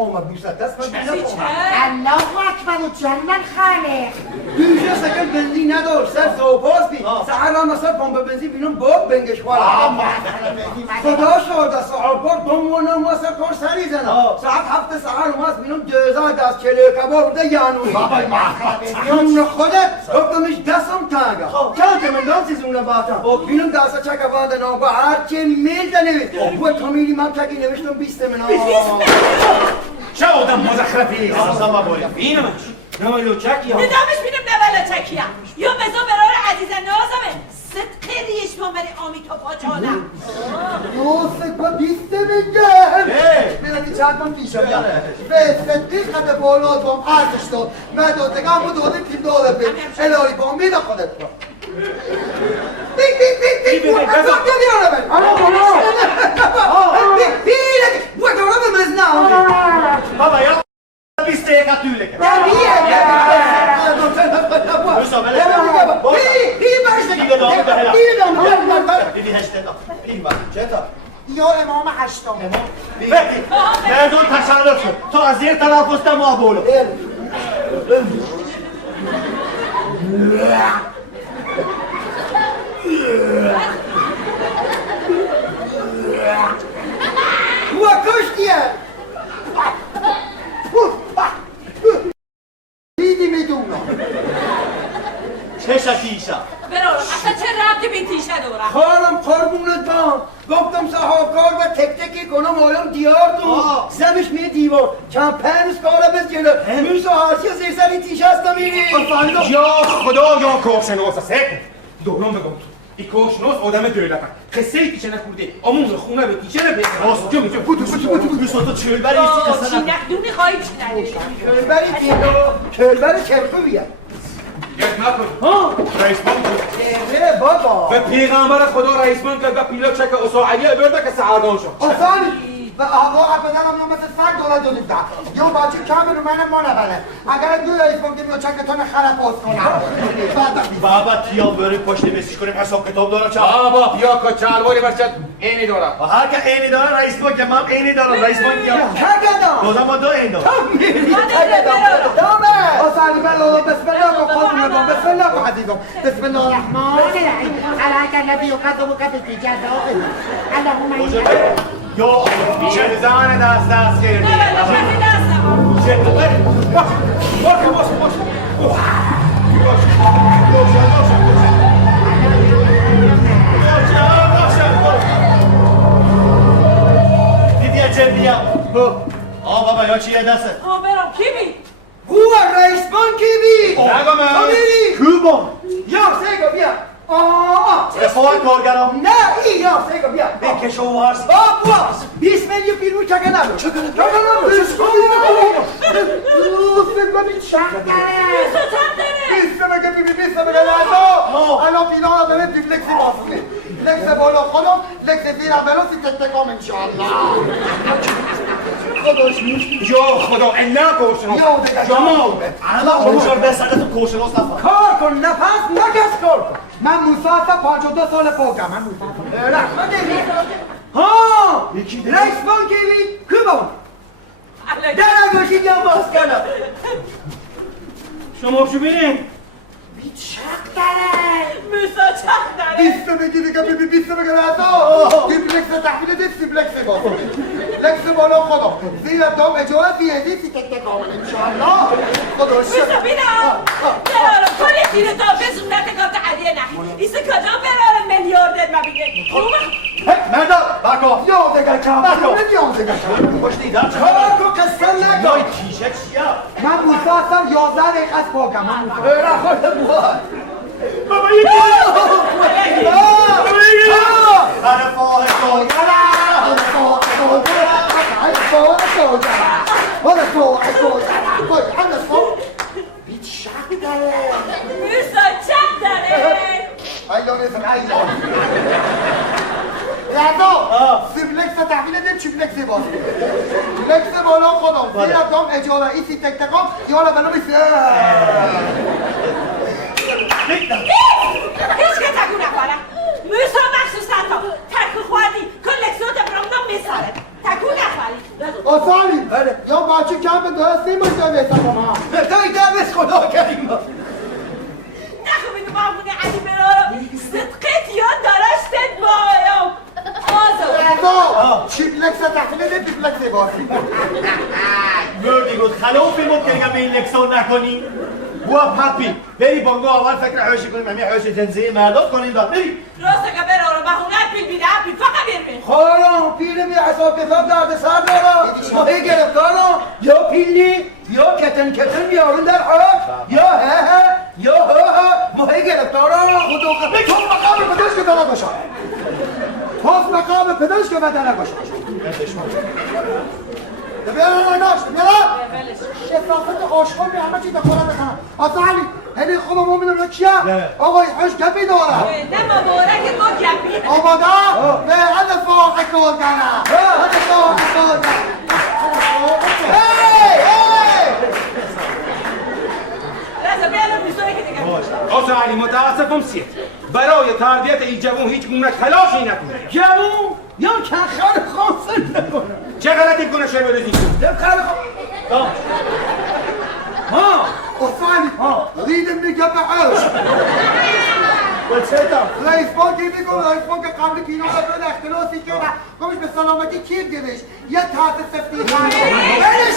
پاما بوست دست من الله اکبر و جلل خالق دوشه سکر بنزین ندار سر سوپاس بی سحر هم مثلا پامپ بنزین بینم باب بنگش خواهد خدا شده سحر بار دومونم واسه کار سری زنم ساعت 7 سحر اومد بینم 2000 دست کلو کباب بوده یانوی جون خودت گفتمش دستم تنگه چند من دام سیزونه باتم بینم دست چکه بانده نام هرچی میل دنوید و تامیلی من چکی نوشتم 20 من چه آدم مزخرفی آسان بایی اینمش نمالو چکی ها ندامش بینم نمالو چکی ها یا بزا برار عزیز نازمه صدقه ریش من بری آمیتا پاچانم دوست با 20 میگم بیرانی چکم پیشم به صدقی خط بالا دوم ارزش داد من دادگم بود دوده پیم داده بید الهی با میده خودت با بیگ بیگ بیگ بیگ بیگ ازا دیاره بید بیگ بیگ به مزنه بابا یا 21 natuurlijk. Ja, hier! Rustig, wel Hier Die هشتاد prima. چطور؟ یا امام هشتم مردم تشرف شد تو از زیر تنفس ما بولو و کشتیه دیدی میدونم چه شکیشا برو اصلا چه ربطی به تیشه دورم خانم قربونت بام گفتم صحابکار و تک تکی کنم آیم دیار دو زمش می دیوار چند پنس کاره بس جلو میرسو هرچی زیر سری تیشه هستم میری یا خدا یا کارشناس سکن دوران بگم تو این کارشناس آدم دولت قصه ای تیشه نکرده امون خونه به تیشه نبید راست جمع جمع بودو تو چلبری ایستی قصه چینک دونی خواهی چینک کلبری دیدو کلبری چرخو بیاد گرد نکن رئیس بانک بابا به پیغمبر خدا رئیس بانک و پیلوت چک اصاعیه برده که سعادان شد آسانی و آقا ابدا هم مثل $100 دادیم ده یا بچه کم رو من ما نبره اگر دو رئیس بانک میاد چکتان خراب باز کنم بابا تیا بری پشت بسیش کنیم حساب کتاب دارم چه بابا بیا که چلواری برشد اینی دارم و هر که اینی داره رئیس بانک من اینی دارم رئیس بانک یا چکتان دوزم ما دو این دارم دامه آسانی بلا بسم الله قدومتون بسم الله عزیزم بسم الله الرحمن الرحیم علیک النبی و قدم و قدم جزاء اللهم یا چه زن دست کردی کسی دستم چه باش دیدی چه بیا بابا یا چیه دسته برم کی بی؟ هو رئیس بانکی بی نگم کوبا یا سیگو بیا رفاقت کارگرام نه ای یا سیگو بیا بکش و وارس بابا 20 میلیون پیرو چکه نبود چکه نبود الان پیلان آدمه دیفلکسی باسونه لکس بالا خودم لکس زیر اولو سی تکتکام انشاءالله یا خدا الا کارشناس یا دیگه جمال الان بروشار به سرت کارشناس نفر کار کن نفس نکس کار کن من موسی هستم 52 سال فوقم من موسی هستم رحمت دیدی ها رئیس بانکی بی کبان در گوشید یا باز کنم شما شو برین چق داره موسا چق داره 20 بگیری که بی 20 بگیری ازا دیپلکس تحویل دید دیپلکس باز لکس بالا خدا زیر دام اجاره بیهدی سی تک کامل انشاءالله خدا موسا بینم برارم کلی تیر تا بزونت کات علیه نه ایسه کجا برارم میلیاردر مبینه مردم بکا یا دیگر کم یا دیگر کم پشتی در چه کارکو قصر نکن یای تیشه چیه من موسی هستم 11 دقیقه از پاکم من موسی رخواه بواد بابا یکی هر فاه موسا چق داره ایلان اسم ایلان رضا سیبلکس تحویل دیم چیبلکسی باز لکس بالا خودم زیر دام اجاره ایسی تک تکام یالا بنا بیسی هیچ که تکو نخوارم موسا مخصوصا تا تکو خوردی کل لکسوت برامنا میساره تکو نخواری آسانی بله. یا بچه کم به درست نیمون داره سلام دای دمت خدا کریم نخوابید مامونه علی برارم صدقت یا درشتت بایم آزا چیپلکس تحلیل پیپلکس باسی مردی گفت خلوفی بود که نگم این لکسون نکنی بوا پاپی بری بانگو اول فکر حوشی کنیم همین حوش جنزی مردم کنیم دا بری راست که برارم بخونه پیل بیده پیل فقط برمین خالم پیل بی حساب کتاب درد سر دارم ماهی گرفتارم یا پیلی یا کتن یارون در حاک یا یا ماهی گرفتارم خدا به تو مقام پدرش که دارد باشم پاس مقام پدرش که بدنه باشم بیارم ناشت بیارم شفافت عاشقان به همه چی دخورم بکنم آسا علی هلی خوبه مومنم رو کیه؟ آقای حش گپی دارم نه مبارک تو گپی آبادا به هدف آقای کول کنم هدف آقای کول رضا بیارم بیسوری که دیگه آسا علی متاسفم سیت برای تربیت این جوان هیچ گونه تلاشی نکنه جوون یا کخر خاصن نکنه چه غلطی کنه شما بریزی کخر ها الثاني ريد منك بعوش رئيس بانكي بيقول رئيس بانك قبل كينو قبل اختلاسي كده قمش بالسلامتي كيف قدش يتهات التفتيش بلش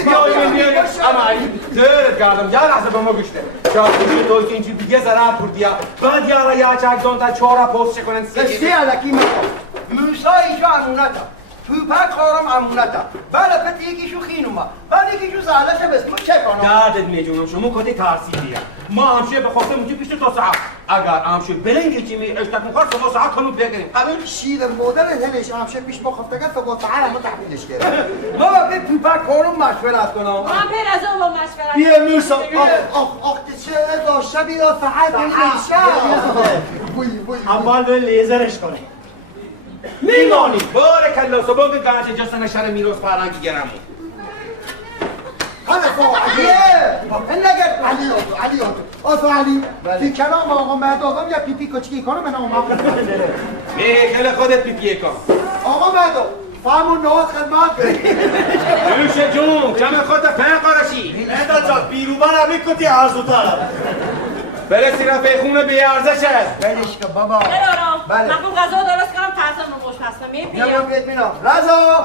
کن اما علی زرد کردم یه لحظه به ما گوش ده شاید توی که اینجور دیگه ضرر بردیا بعد یارا یا چکدان تا چهارا پست چکنن دستی علکی مکن موسا ایشو امونتا توپک خارم امونتا بله پتی یکیشو خینوما بعد یکیشو زهلشه بسمو چه کنم دردت میجونم شما کتی ترسیدیه ما همشه بخواستم اونجا پیش تا ساعت اگر همشه بلنگی چی می اشتک مخواد سبا ساعت کنو بگریم همین شیر مادر هلش همشه پیش ما خفتگه سبا ساعت همه تحمیلش کرد بابا به توپک خارم مشورت کنم من پر از اون با مشورت بیا موسا آخ چه داشته بیرا ساعت اول به لیزرش کنه میمانی بارکالله صبح به گنج جسن شر میروز فرنگی گرم هذا فوق علی آسو علی فی کلام آقا مهدادم یا پیپی کچکی کنم من آقا میگل خودت پیپیه کن آقا مهداد فهمون نواز خدمت نوش جون کم خودت پنه قارشی مهداد جان بیروبر همی کتی عرضوتر برسی رفعه خونه بی ارزش است بلش کن بابا برارم مقبول غذا درست کنم ترسم رو خوش پستم بیا بیام بیت بینم رضا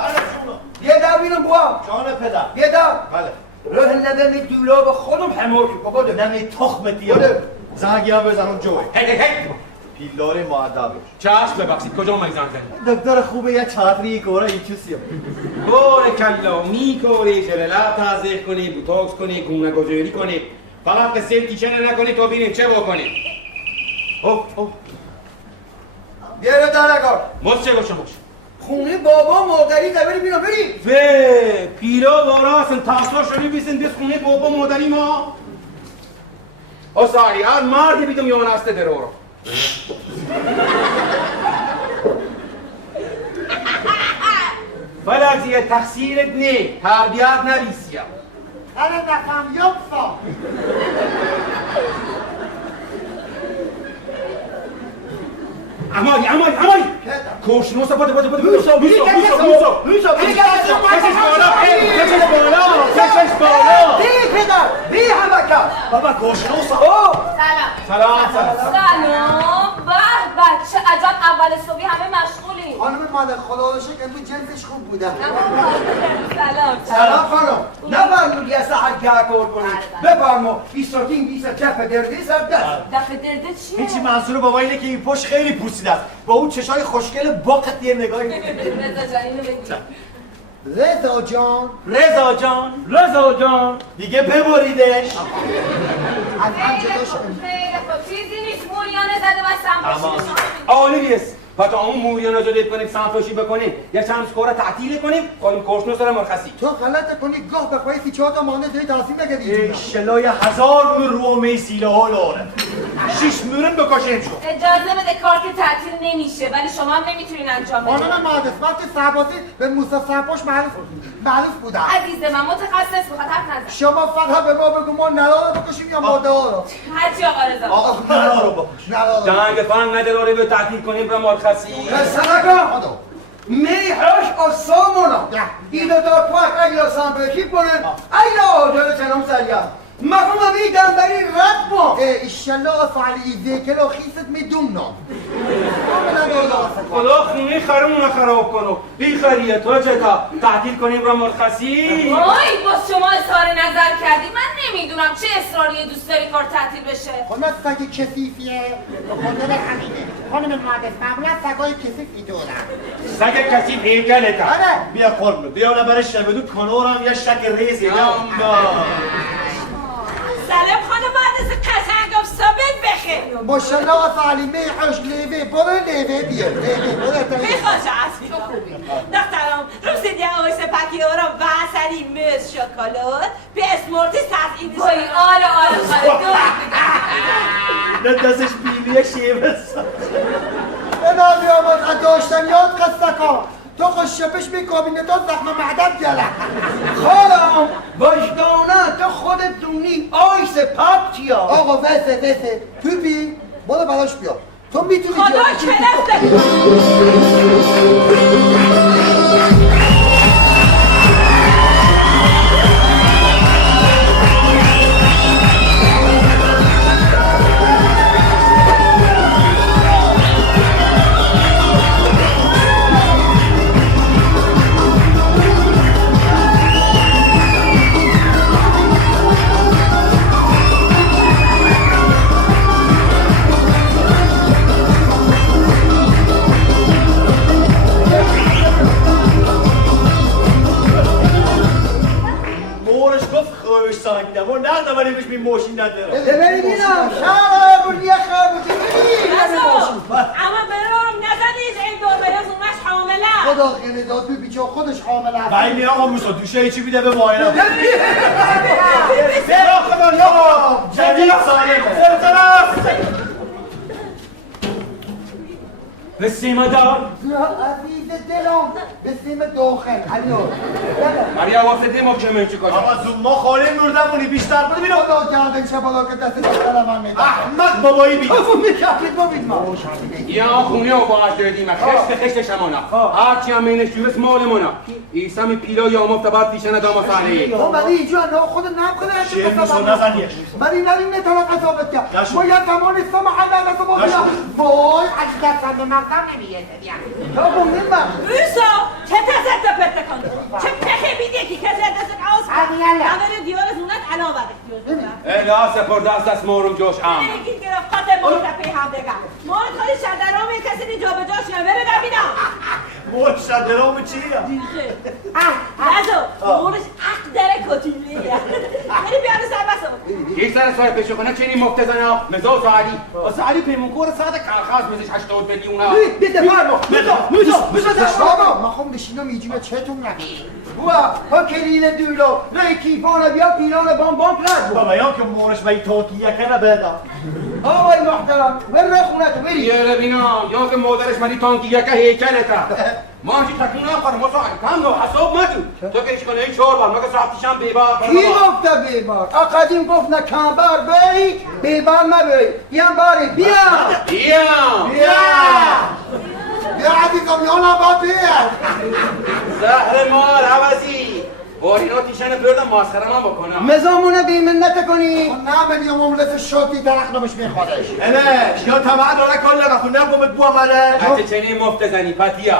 بیا در بینم بوا جان پدر بیا در بله راه ندم دولاب خودم حمار شد بابا نمی تخمتی بله. زنگی هم بزنم جوی هی پیلدار معدب چشم ببخشید کجا مگزن زنی دکتر خوبه یه چادری کوره این چیزیه بارکالله میکوری جلالت تازه کنی بوتاکس کنی گونه گذاری کنی فقط قصه کیچن نکنی تا ببینیم چه بکنی بیا رو در نگار باز چه گوشم باش خونه بابا مادری دبری بینم بری وی پیرا باراسن تاسو شدی بیسن دست خونه بابا مادری ما آساری هر مردی بیدم یان هسته در رو فلازیه تقصیرت نه تربیت نبیسیم هذا دفعم يبصى امای کوشنوسا بده موسا کشش بالا بی پدر بی همکر بابا گوشنوسا سلام به چه عجب اول صبحی همه مشغولی خانم مادر خدا رو شکر امروز جنسش خوب بوده سلام خانم نفرمودی از ساعت گه کار کنی بفرما 20 چپ دردی سر دست دفعه درده چیه؟ هیچی منظور بابا اینه که این پشت خیلی پوسیده است با اون چشای خوشگل باقت یه نگاهی رضا جان اینو بگی رضا جان دیگه ببریدش از هم جدا شد خیلی خوب چیزی نیست موریانه زده باید سنباشی عالی است پتا اون موریانا جدید کنیم سنفاشی بکنیم یا چند سکوره تعطیل کنیم کنیم کوشنوس داره مرخصی تو غلط کنی گاه به پای 34 تا مانده دوی تحصیل بگردی ایشالله 1000 رو رومه سیله ها لاره 6 میورن بکاشیم شد اجازه بده کار که تعطیل نمیشه ولی شما هم نمیتونین انجام بدید خانم مهندس وقتی سربازی به موسی سرپاش معروف بودن عزیز من متخصص بخواد حرف نزن شما فقط به ما بگو ما نلا رو بکشیم یا ماده ها رو هرچی آقا رضا آقا نلا رو بکش نلا رو جنگ فن نداره به تعطیل کنیم به مرخصی قصه نکن می حوش اصامونا ایدو تا پاک ایلا سامبرکی کنن ایلا آجال چنم سریا مفهوم میدم بری رد بون ایشالله آسالی ذکر و خیست میدومنا خدا خونه خرمون خراب کنو بی خریه تو چتا تعطیل کنیم را مرخصی وای باز شما اظهار نظر کردی من نمیدونم چه اصراریه دوست داری کار تعطیل بشه خونه سگ کثیفیه به خاطر همینه خانم مهندس معمولا سگای کثیفی دارن سگ کسی پیکلتا آره بیا قربونت بیا اون برش شبدو کنورم یه شک ریزی سلام خانم مهندس قشنگم صبح بخیر ماشالله آسالی می حوش لیوه برو لیوه بیا لیوه برو میخواش اصلی خوبی دخترم روسی دیگه آقای سپکی اورم واسری مز شکلات به اسمورتی سطحی وای آره نه دستش بیلیه شیبه نادی آمد داشتم یاد قصدکا تو خوششپش می کابینتا زخم معدب گله خالم وجدانه تو خودت دونی آیس پاپتیا آقا وسه توپی برو براش بیا تو میتونی خدا کلفته و نقد ولی بهش می ماشین نداره ببینم شهر بردی خربوتی اما برام نزدیش این دور بیاز اونش حامله خدا خیلی داد بیچه خودش حامله است بایی آقا موسا دوشه چی بیده به ماینا برا خدا یا جدید سالمه به سیما دار عزیز دلم به سیم داخل الو مریا واسطه ما که میچی کجا آقا زوم ما خاله نوردمونی بیشتر بده بینم خدا کردن چه بالا که دست دختر من میده احمد بابایی بید افو میشکلید بابید ما یا خونه و باش دادیم خشت شمانا هرچی هم اینش جوز مال مانا ایسا می پیلا یا مفت بعد پیشن داما سالی تو مدی اینجا نه خود نم کنه شیر موسا نزنیش مدی نریم نتالا قصابت کرد ما یه زمان استم حدر نسا بابیا وای از دستم به مقدم نمیگه بابا میمم موسا چه تزد پرت کن چه پخه بیده کی که زد دست قاس اول دیار زونت الان وقت الا سپرده از دست مورم جوش ام نگید گرفت قطع مورد پی هم دگم مورد خودی شدرام کسی دی جا به جاش نمیره دمیدم مورد شدرام چیه؟ نزو مورش عق داره کتیلیه یعنی بیانه سر بسو یک سر سوال پیش کنه چنین مفتزنا مزاو ساعدی و ساعدی پیمونکور ساعت کارخاز میزش 80 میلیونه بیده فرمو موسا بابا ما خون بشینم ایجیب چهتون نگی بوا ها کلیل دولو نه کیفانه بیا پیلان بام کرد بابا یا که مورش بایی توکیه کنه بدا آقای محترم بر خونه تو بری یه لبینا یا که مادرش منی تانکی یکه هیکلتا ما هیچ تکونه هم خانم مصاحب کم دو حساب مدو تو که ایش کنه این 4 بار مگه ساعتیشم بیبار کی گفته بیبار اقدیم گفت نه کمبر بی بیبار مبی بیان باری بیا بیا عزیزم یالا با بیا زهر مال عوضی بارینا تیشن بردم ماسخره من بکنم مزامونه بیمنت کنی نه من یه مملت شوتی درخت نمش میخوادش اله یا تمام داره کل نخونه بومت بو آمده حتی چنین مفتزنی پتیا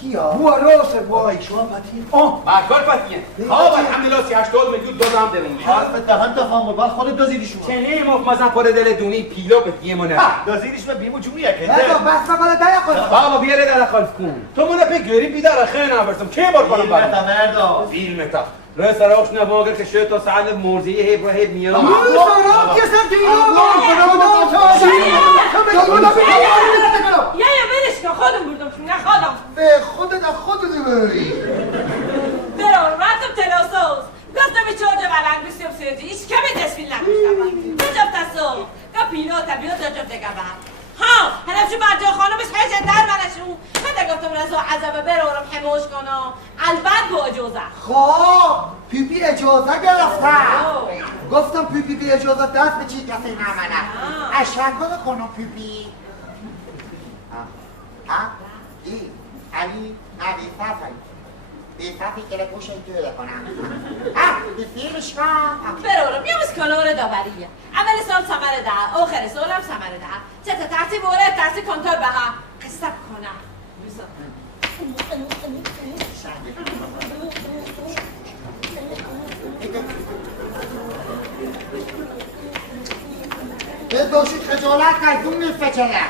کیا بوا راسه بوا شما پتی مکار پتیه خواب الحمدلله 80 میلیون دادم درونی حرف دهن تا خامور بعد خودت دازیدی شما چنین مفت مزن پر دل دونی پیلو پتیه منه دازیدیش به بیمو جمعیه که بابا بس بقاله دایا خود بابا بیاره در خلف کن تو منو بگیری بیدار خیلی نبرسم کی بار کنم برم مردا فیلمتا رأس سراغش نباگر که شد تا سعد مرزی هیب و هیب میام موسا را که سر یا ولش کن خودم بردم شون نخوادم به خودت ببری برام رفتم تلاسوز گفتم این چهار جبلنگ بسیم سیدی ایش کمی تصویل نکشتم نجاب تصوز که پیلوتا بیاد نجاب دگبم ها هنفچه مرجع خانمش هیچ در منشون من گفتم رضا عذابه برارم حموش کنم البته با اجازه خواه پیپی اجازه گرفتم گفتم پیپی بی اجازه دست به چی کسی نمنه اشنگاه کنم پیپی ها؟ ای علی بیفافی بیفافی که لکوشه توله کنم بیفیرش کن برو بیاموز کنور داوریه اول سال ثمر ده آخر سالم ثمر ده چه تحتی بوره تحتی کنتور بها قصه کنم به دوشید خجالت قیدون میفچنه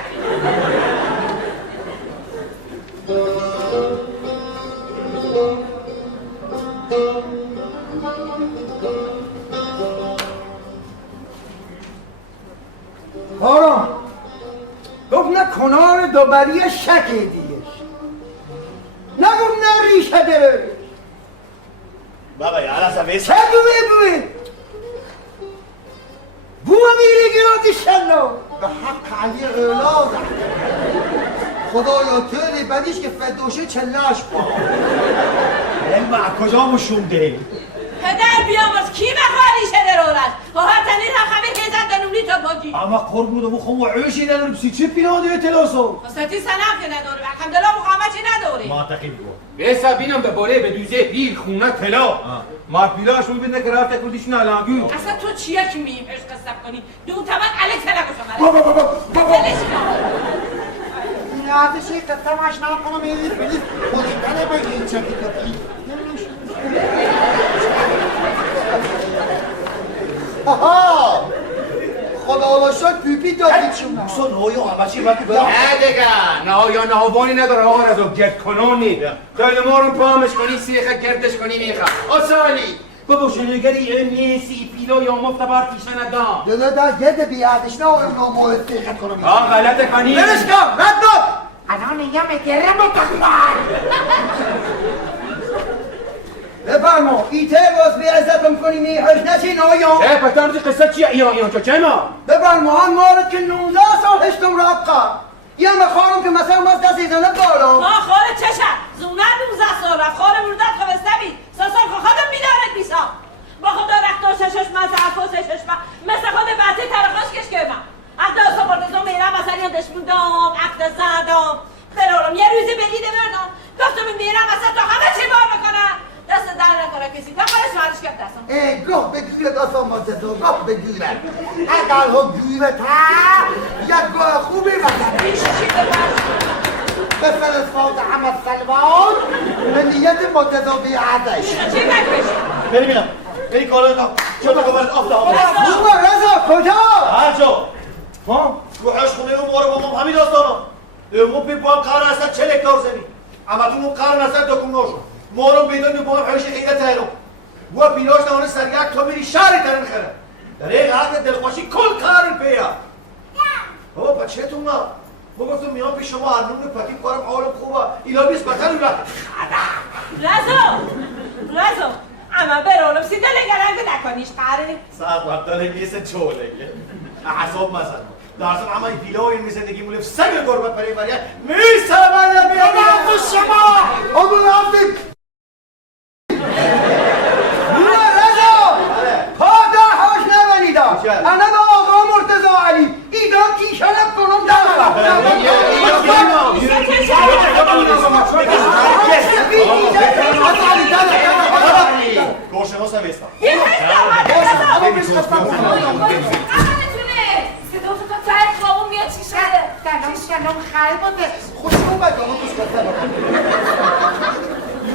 آرام گفت نه کنار دوبری شکه دیگه نگفت نه ریشه داره بابا یا علا سویس چه بوی بوما میره گرادی شلا به حق علی اولاد خدایا تیلی بدیش که فدوشه چلاش با علم از کجا مشونده پدر بیاموز کی بخواری شده رولش ها تنیر هم همه هیزن دنونی تا باگی اما قربونو بخون و عوشی نداره بسی چه پیلاده تلاسو خستی سنم که نداره الحمدلله مقامتی نداره معتقد بود بسا بینم به باره به دوزه پیر خونه طلا ما پیلاش میبینه که رفته کردیشون علامگو اصلا تو چیه که میپش قصب کنی دون طبق علیک تلقو شماره بلش این عادشی قصه ماشنا کنم این بلیف خودیدنه بگید چه بیتبی آها خدا را شد پیپی دادید شما سو نویو همچی وقتی برم نه دیگه نه یا نهوانی نداره آقا رزا گرد کنانی تا ما رو پامش کنی سیخه گردش کنی میخوا آسانی بابا شنگری نیسی پیلا یا مفت بار پیشن ندام دادا دا گرد بیادش نه اون ناموه سیخت کنم غلط کنی برش کن رد داد الان میگم اتره متخوار بفرما ایته باز بی عزتم کنی میحش نشین آیام پتر قصه چیه اینا چه ما بفرما هم مارد که 19 سال هشتم رابقه یه خانم که مثلا باز دستی زنه بالا ما خاله چشم زونه 19 سال رفت خاله مردت خواسته بید سال خودم میدارد بیسا با خدا رختار ششش مزه افاس ششش مثل خود بعضی ترخاش کش که من اقدا اصلا بردزم میرم مثلا یا دشموندام اقدا زدام برارم یه روزی بگیده بردم گفتم میرم مثلا تا همه چی بار میکنم دست در نکنه کسی تا خواهش مالش کفت دستم گاه بگیره دستم مازدو گاه بگیره اگر ها گیره تا یک گاه خوبی بزنه به فرستاد احمد سلمان به نیت مازدو بیادش چی بکشی؟ بری بینم بری کالا چون تو گفت آفتا بابا رضا کجا هر جا ها روحش خونه اون مورو با ما همین داستانا امو پی با قرار هستن 40 هکتار زمین اما تو اون قرار هستن دکم نوشو مورو بیدون با هم حوش خیلی تهرو و پیلاش نوانه سرگرد تو میری شهر ترین خره در این حالت دلخوشی کل کار پیا بابا بچه تو ما بابا تو میان پیش شما هر نمونه پاکی کارم حالم خوبه ایلا بیست بطن اولا رضا اما برولم سی دلگرنگ نکنیش قره ساعت وقت دلگیسه چولگه اعصاب مثلا درسم اما این پیلا و این زندگی مولف سگ گربت برای بریه میسه من بیاد شما ابو عبدی انا با آقا مرتضی علی ایدان تیشنم کنم گوشه ها سویستم کلام خرباته خوش اومد آقا توش بسته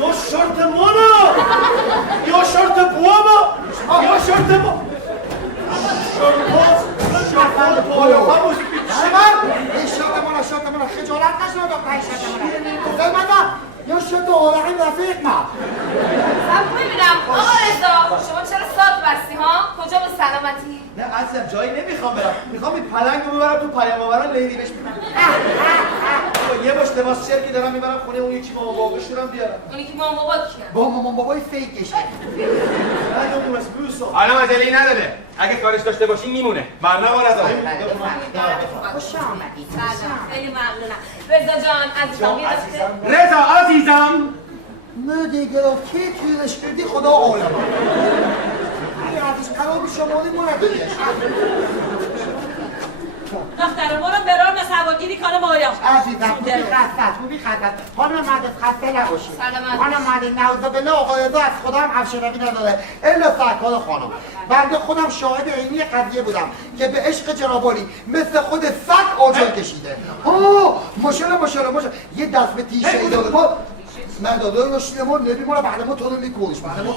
یا شرط مانا یا شرط بواما یا شرط ما شرط پایا خموش این شرط مانا خجالت نشد و پای شرط مانا زمانا یا شرط آرقی رفیق ما سب ببینم آقا رضا شما چرا ساک بستی ها؟ کجا به سلامتی؟ نه اصلا جایی نمیخوام برم میخوام این پلنگ رو ببرم تو پیام آوران لیلی بهش میدم یه باش لباس شرکی دارم میبرم خونه اون یکی ماما بابا شورم بیارم اونی که مامان بابا کیه؟ با مامان بابای فیکشه نه اون مسئول حالا مجلی نداره اگه کارش داشته باشین میمونه ممنون آقا رضا خوش آمدید خیلی ممنونم رضا جان عزیزم رضا عزیزم مردی گرفت که تویرش کردی خدا عالم این عزیز قرار شمالی مرد دخترم برو برو مسواگیری کنه مایا عزیزم خوبی خستت خانم مهندس خسته نباشی سلامت خانم مهندس نعوذ بالله آقای رضا از خدا هم افشنگی نداره الا سرکار خانم بنده خودم شاهد عینی قضیه بودم که به عشق جنابالی مثل خود سگ آجر کشیده ماشاءالله یه دست به تیشه ای داده ما من داده رو ما نبی ما رو بعد ما تو رو میکنیش بعد ما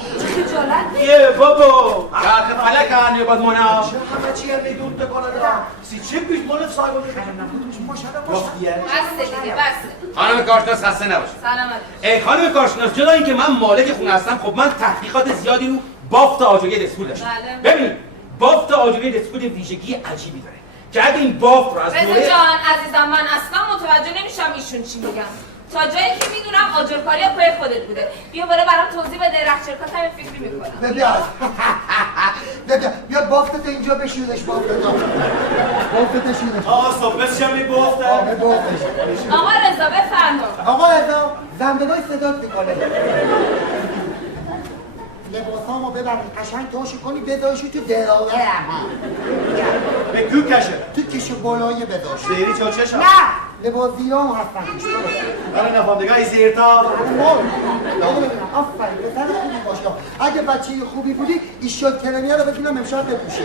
یه بابا که فلک هنی باد مانا همه چیه میدون تکانه دارم سی چه بیش مالف سایبا بسه دیگه بسه. خانم کارشناس خسته نباشه سلامت. ای خانم کارشناس جدا اینکه من مالک خونه هستم خب من تحقیقات زیادی رو بافت آجوری دسکول داشتم بله. ببین بافت آجوری دسکول ویژگی عجیبی داره که اگه این بافت رو از رضا جان عزیزم من اصلا متوجه نمیشم ایشون چی میگن تا جایی که میدونم آجرکاری پای خودت بوده بیا برام توضیح بده رخچرکات هم فکری میکنم بیا بافتت اینجا بشیرش بافتت شیرش صبح چه میبافته؟ آقا رضا بفرما آقا رضا زنبنای صدات میکنه لباسامو ببرید قشنگ توشی کنی بذارشی تو دراوه به کو کشه؟ تو کش بالایی بذارش زیری چه چشم؟ نه لباسیام هستن توش برای نفهمدگاه زیرتا آفرین بزن خوبی باشی اگه بچه خوبی بودی این شد کلمیه رو بتونم امشب بپوشی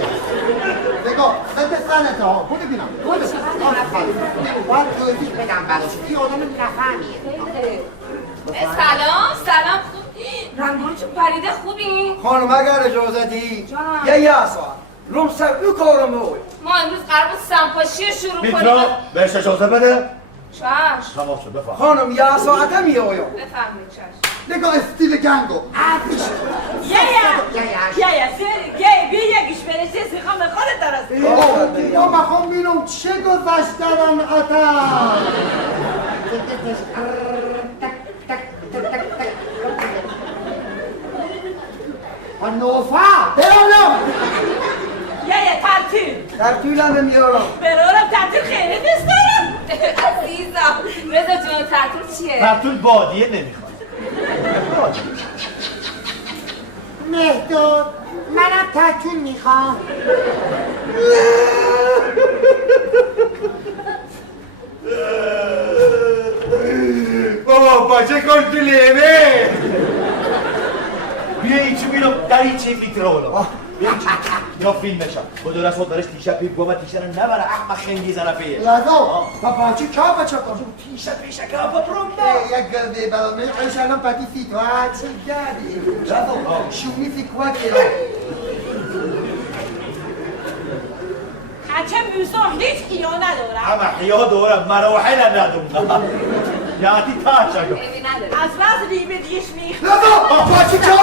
نگاه بده سنت ها بودی بینم آفرین باید توضیح بگم براش این آدم نفهمیه سلام خوب رنگارو چون پریده خوبی؟ خانم اگر اجازتی یه ساعت روم سر او کارو موی ما امروز قرار بود سمپاشی شروع کنیم میتونم بهش اجازه بده؟ چشم تمام شد بفهم خانم یه ساعته می آیم بفرمایید چشم نگاه استیل گنگو عرفش بیا یکیش برسی سیخام به خودت درست یا مخوام بینم چه گذشترم اتم نوفا برام ترتیل هم میارم برارم ترتیل خیلی دوست دارم عزیزم رضا جون ترتیل چیه؟ ترتول بادیه نمیخواد مهداد منم ترتیل میخوام بابا بچه کن تو لیمه بیا این چی بیرم در این چی فکر اولا یا فیلمشم با درست خود درش تیشه پی بگو تیشه رو نبره احمق خنگی زنه پیه لازو بابا چی که بچه کنم تیشه پیشه که با پرومه یک گرده برام میخوایش الان پتی فیت و چه گردی لازو شونی فی کوکی هچه موسام هیچ کیو ندارم همه حیا دورم مراحل ندارم یعنی تا چگم از بس ریبه دیش میخ لازو بچه که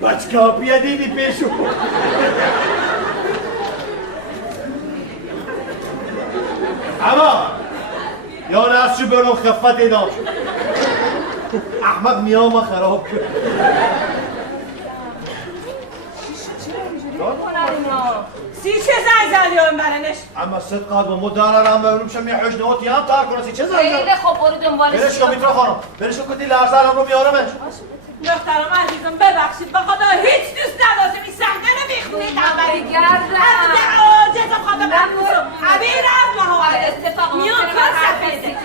Backa piedini pesciu. اما یا ناس شو برو خفت اینا احمق میام خراب کرد سی چه زنگ زدی اون برنش اما صدقات و مدارا هم ببینم شمی حجنات هم تار کنه سی چه زنگ خیلی خب برو دنبالش برش کن میتونه خانم برش کن کتی لرزه الان رو میارمش دخترم عزیزم ببخشید به خدا هیچ دوست نداشتم این صحنه رو میخونید نبری گردم جزم خدا بمونم عبیر از مهار اتفاق میان کار سفیده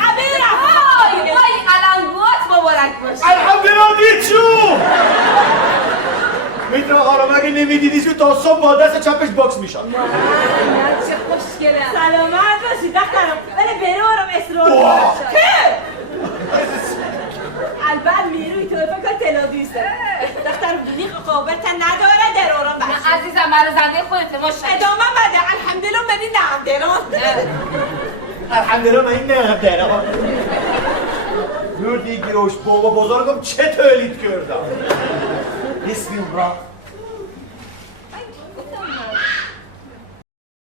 عبیر وای قلنگوات مبارک باشه الحمدلله دید شو میتونه خانم اگه نمیدیدی شو تا صبح با دست چپش باکس میشد چه خوشگله سلامت باشی دخترم ولی برارم اصرار که البته میروی تو فکر تلا دوسته دخترم دونی قابلت نداره درارم بشه عزیزم برای زنده خودت باشه ادامه بده الحمدلله منی نام درام الحمدلله من این نام درام gördüğü giroş baba bozorgum çet öğlit gördü. اسمي وراء